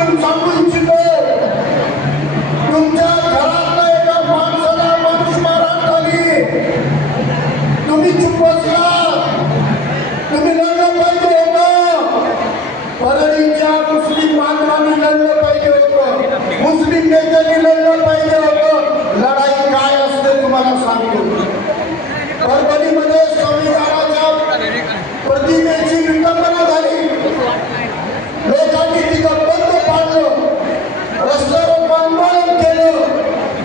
मी सांगू इच्छितो तुमच्या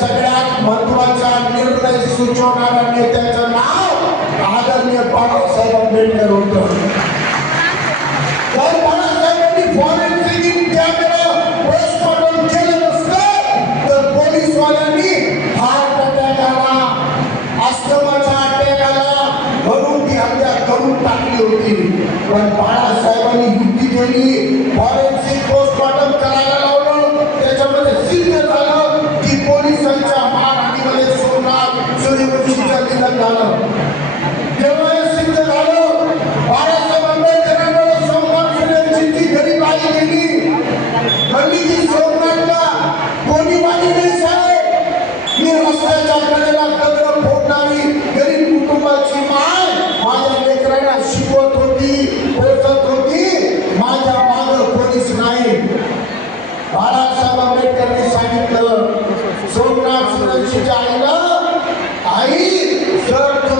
सगळ्यात महत्त्वाचा निर्णय सुचवणाऱ्या नेत्याचं नाव आदरणीय बाबासाहेब आंबेडकर होत. तर बाळासाहेबांनी फॉरेन्सिक कॅमेरा केलं नसतं तर पोलीसवाल्यांनी हार्ट अटॅक आला अस्थमाचा अटॅक आला म्हणून ती हत्या करून टाकली होती. पण बाळासाहेब सूर्यवंशीचं निधन झालं. हे सिद्ध झालं. बाळासाहेब आंबेडकरांकडे सोमनाथ सूर्यवंशीची घरी बाई गेली. म्हणली की सोमनाथला कोणी बाई नाही साहेब? मी रस्त्याच्या कडेला दगड फोडणारी गरीब कुटुंबाची माय माझ्या लेकरांना शिकवत होती पोचत होती माझ्या माग कोणीच नाही बाळासाहेब आंबेडकरांनी सांगितलं सोमनाथ सुरक्षेच्या आईला आई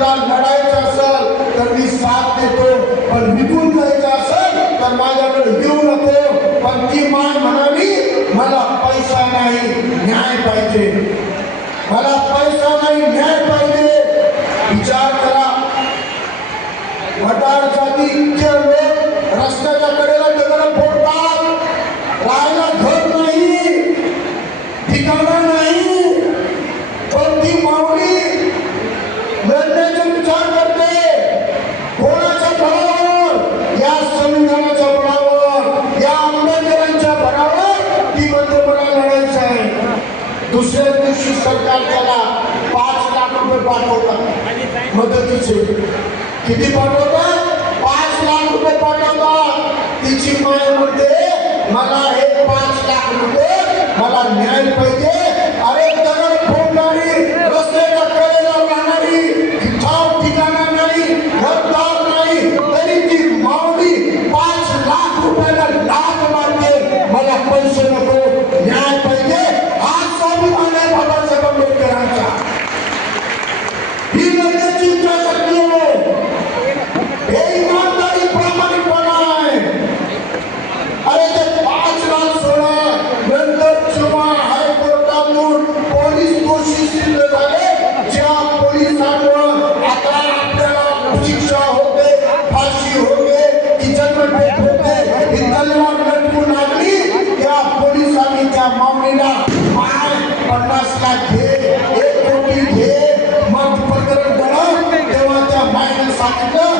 तुला लढायचं असेल तर मी साथ देतो. पण निघून जायचं असेल तर माझ्याकडे येऊ नको. पण ती माय म्हणाली मला पैसा नाही न्याय पाहिजे. मला पैसा नाही न्याय पाहिजे. विचार करा. वटार जातीचे लोक रस्त्याच्या कडेला दगड फोडतात. राहायला घर नाही ठिकाणं नाही. पण ती मावळी लढण्याचा विचार करते कोणाच्या बळावर या संविधानाच्या बळावर या आंबेडकरांच्या बळावर ती म्हणते मला लढायचं आहे दुसऱ्या दिवशी सरकार त्याला पाच लाख रुपये पाठवतात मदतीचे किती पाठवतात पाच लाख रुपये पाठवतात. तिची माय म्हणते मला हे पाच लाख रुपये मला न्याय पाहिजे. अरे दगड फोडणारी रस्ते पन्नास लाख घे एक कोटी घे. मग प्रकरण गळत तेव्हा त्या सांगितलं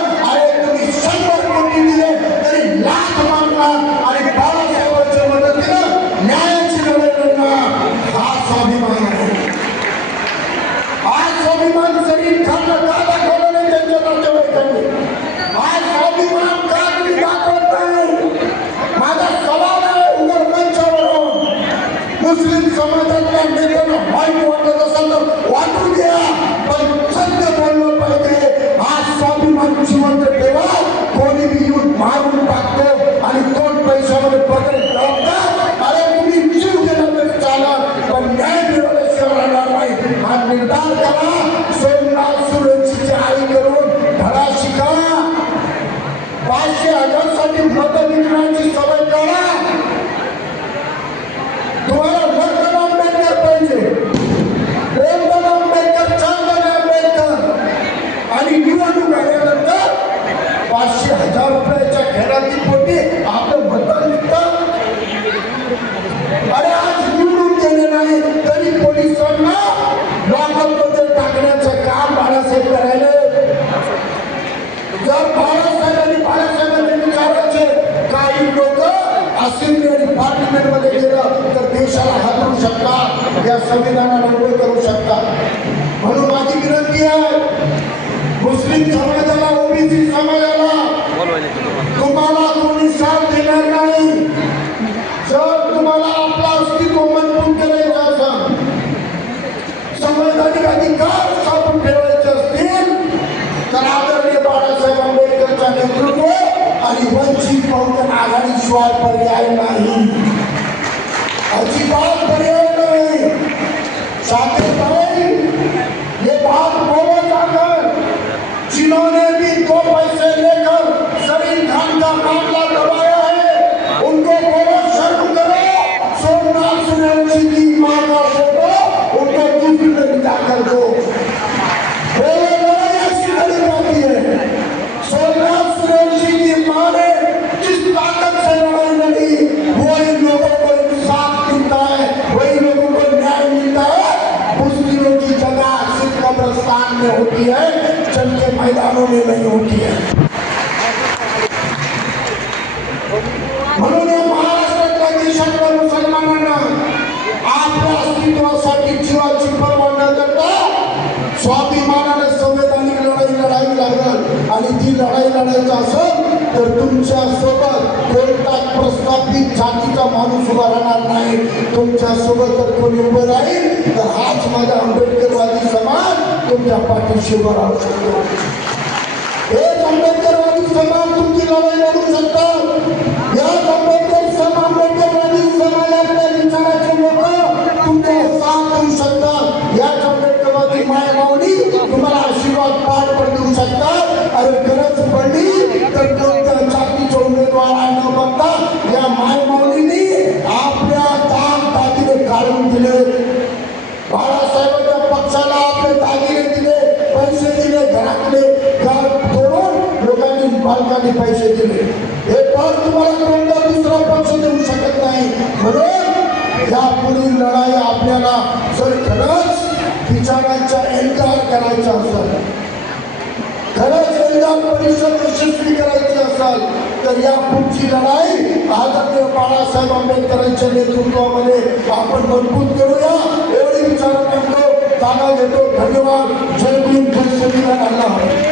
देशाला हातवू शकतात या संविधानाला उभे करू शकतात म्हणून माझी विनंती आहे मुस्लिम समाजाला ओबीसी समाजाला तुम्हाला कोणी साथ देणार नाही. जर तुम्हाला आपला अस्तित्व मजबूत करायचं असेल संवैधानिक अधिकार स्थापन ठेवायचे असतील तर आदरणीय बाळासाहेब आंबेडकरच्या नेतृत्व आणि वंचित बहुजन आघाडीशिवाय पर्याय नाही. अजिबात पर्याय नाही सिर्फ में होती है जल के मैदानों में नहीं होती है। म्हणून या महाराष्ट्रातल्या देशातल्या मुसलमानांना आपल्या अस्तित्वासाठी जीवाची पर्वा न करता स्वाभिमानाने संवैधानिक लढाई लढावी लागल आणि ती लढाई लढायचं असेल तर तुमच्यासोबत कोणता प्रस्थापित जातीचा माणूस उभा राहणार नाही। तुमच्यासोबत जर कोणी उभं राहील तर हाच माझा आंबेडकरवादी समाज तुमच्या पाठीशी उभा राहू शकतो एक आंबेडकरवादी समाज तुमची लढाई लढू शकतात याच घराकडे घर करून लोकांनी बालकांनी पैसे दिले. हे पण तुम्हाला कोणता दुसरा पक्ष देऊ शकत नाही. म्हणून या पुढील लढाई आपल्याला जर खरंच विचारांचा एन्कार करायचा असेल खरंच एल्गार परिषद यशस्वी करायची असेल तर या पुढची लढाई आदरणीय बाळासाहेब आंबेडकरांच्या नेतृत्वामध्ये आपण मजबूत करूया. एवढी विचार करतो. जागा घेतो. धन्यवाद. जय பண்ணோம்